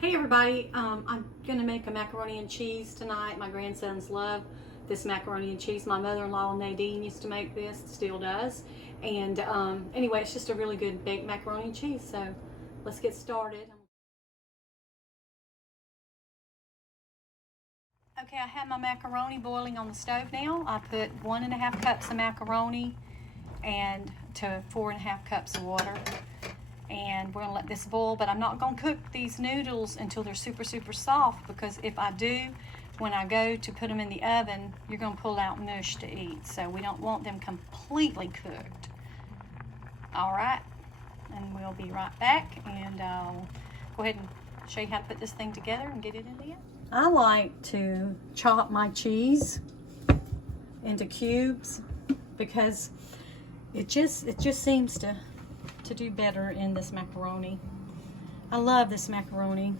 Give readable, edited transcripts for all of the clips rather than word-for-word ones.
Hey everybody, I'm gonna make a macaroni and cheese tonight. My grandsons love this macaroni and cheese. My mother-in-law Nadine used to make this, still does. And anyway, it's just a really good baked macaroni and cheese. So let's get started. Okay, I have my macaroni boiling on the stove now. I put 1.5 cups of macaroni and to 4.5 cups of water. And we're gonna let this boil, but I'm not gonna cook these noodles until they're super soft, because if I do, when I go to put them in the oven, you're gonna pull out mush to eat. So we don't want them completely cooked. All right, and we'll be right back, and I'll go ahead and show you how to put this thing together and get it in the oven. I like to chop my cheese into cubes because it just seems to do better in this macaroni. I love this macaroni.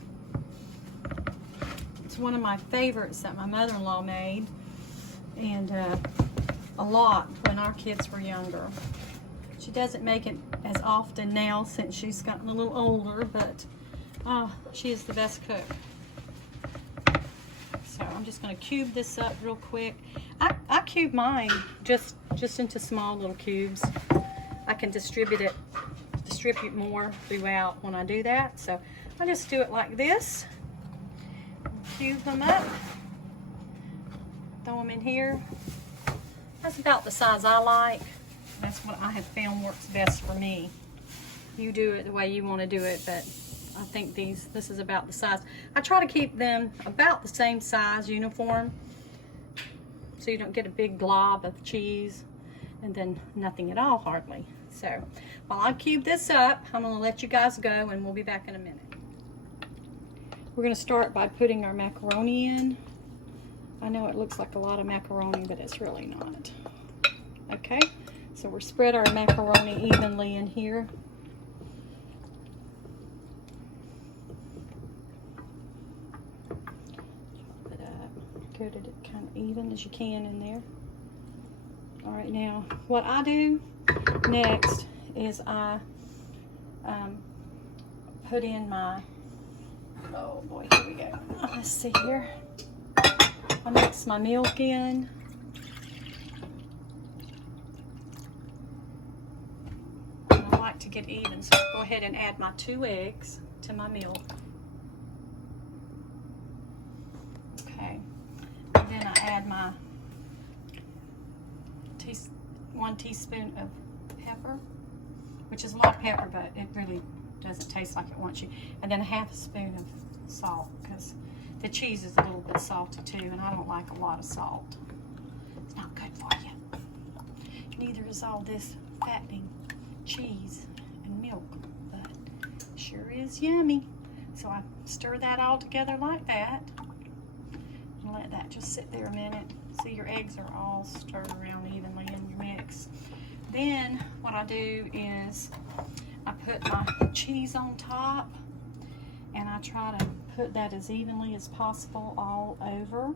It's one of my favorites that my mother-in-law made, and a lot when our kids were younger. She doesn't make it as often now since she's gotten a little older, but she is the best cook. So I'm just going to cube this up real quick. I cube mine just into small little cubes. I can distribute more throughout when I do that. So I just do it like this. Cube them up. Throw them in here. That's about the size I like. That's what I have found works best for me. You do it the way you want to do it, but I think this is about the size. I try to keep them about the same size, uniform, so you don't get a big glob of cheese and then nothing at all hardly. So while I cube this up, I'm going to let you guys go, and we'll be back in a minute. We're going to start by putting our macaroni in. I know it looks like a lot of macaroni, but it's really not. Okay, so we'll spread our macaroni evenly in here. Chop it up, get it kind of even as you can in there. All right, now what I do next is I put in my, oh boy, here we go. Let's see here. I mix my milk in. And I like to get even, so I'll go ahead and add my 2 eggs to my milk. Okay, and then I add my 1 teaspoon of pepper, which is a lot of pepper, but it really doesn't taste like it wants you. And then 1/2 spoon of salt, because the cheese is a little bit salty too, and I don't like a lot of salt. It's not good for you. Neither is all this fattening cheese and milk, but sure is yummy. So I stir that all together like that and let that just sit there a minute. See, your eggs are all stirred around evenly in your mix. Then what I do is I put my cheese on top, and I try to put that as evenly as possible all over.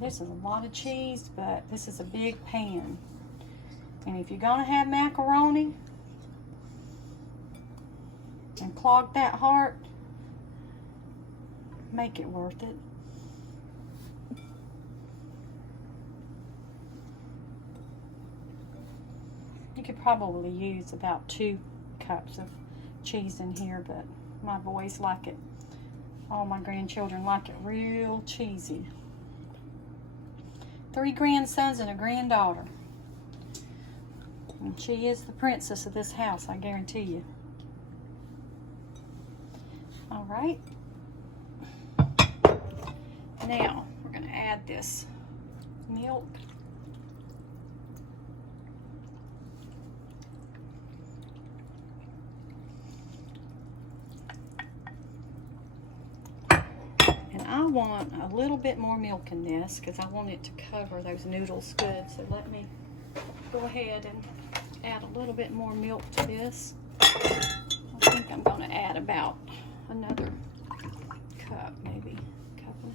This is a lot of cheese, but this is a big pan. And if you're gonna have macaroni and clog that heart, make it worth it. You could probably use about 2 cups of cheese in here, but my boys like it. All my grandchildren like it real cheesy. 3 grandsons and a granddaughter. And she is the princess of this house, I guarantee you. All right. Now, we're going to add this milk. I want a little bit more milk in this because I want it to cover those noodles good. So let me go ahead and add a little bit more milk to this. I think I'm going to add about another cup, maybe a couple.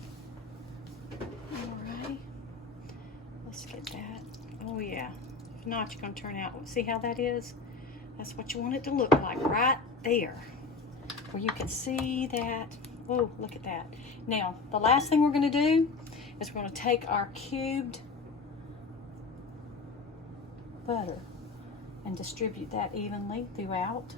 All right, let's get that. Oh yeah, if not, you're going to turn out, see how that is? That's what you want it to look like right there, where you can see that Oh, look at that. Now, the last thing we're going to do is we're going to take our cubed butter and distribute that evenly throughout.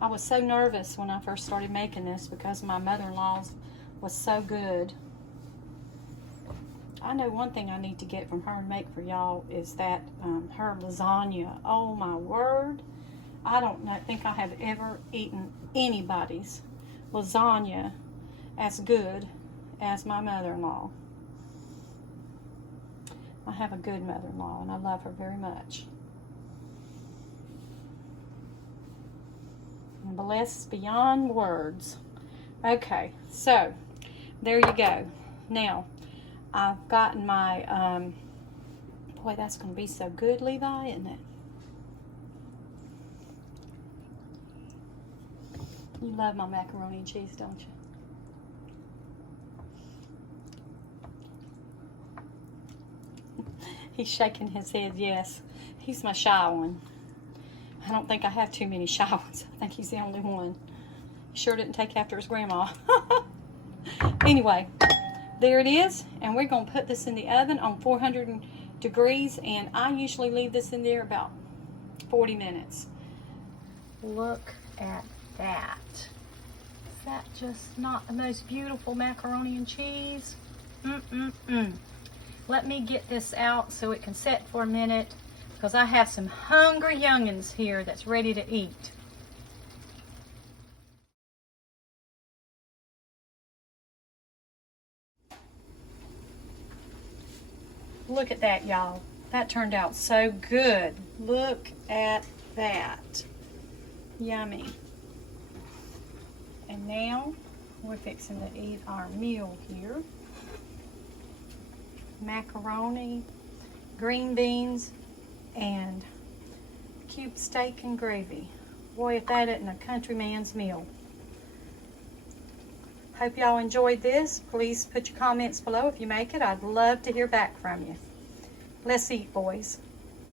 I was so nervous when I first started making this because my mother-in-law's was so good. I know one thing I need to get from her and make for y'all is that her lasagna. Oh my word. I don't think I have ever eaten anybody's lasagna as good as my mother-in-law. I have a good mother-in-law and I love her very much. And blessed beyond words. Okay, so there you go. Now, I've gotten my, boy, that's going to be so good, Levi, isn't it? You love my macaroni and cheese, don't you? He's shaking his head, yes. He's my shy one. I don't think I have too many shy ones. I think he's the only one. He sure didn't take after his grandma. Anyway, there it is. And we're going to put this in the oven on 400 degrees. And I usually leave this in there about 40 minutes. Look at that. Is that just not the most beautiful macaroni and cheese? Let me get this out so it can set for a minute, because I have some hungry youngins here that's ready to eat. Look at that, y'all. That turned out so good. Look at that. Yummy. And now we're fixing to eat our meal here. Macaroni, green beans, and cube steak and gravy. Boy, if that isn't a countryman's meal. Hope y'all enjoyed this. Please put your comments below if you make it. I'd love to hear back from you. Let's eat, boys.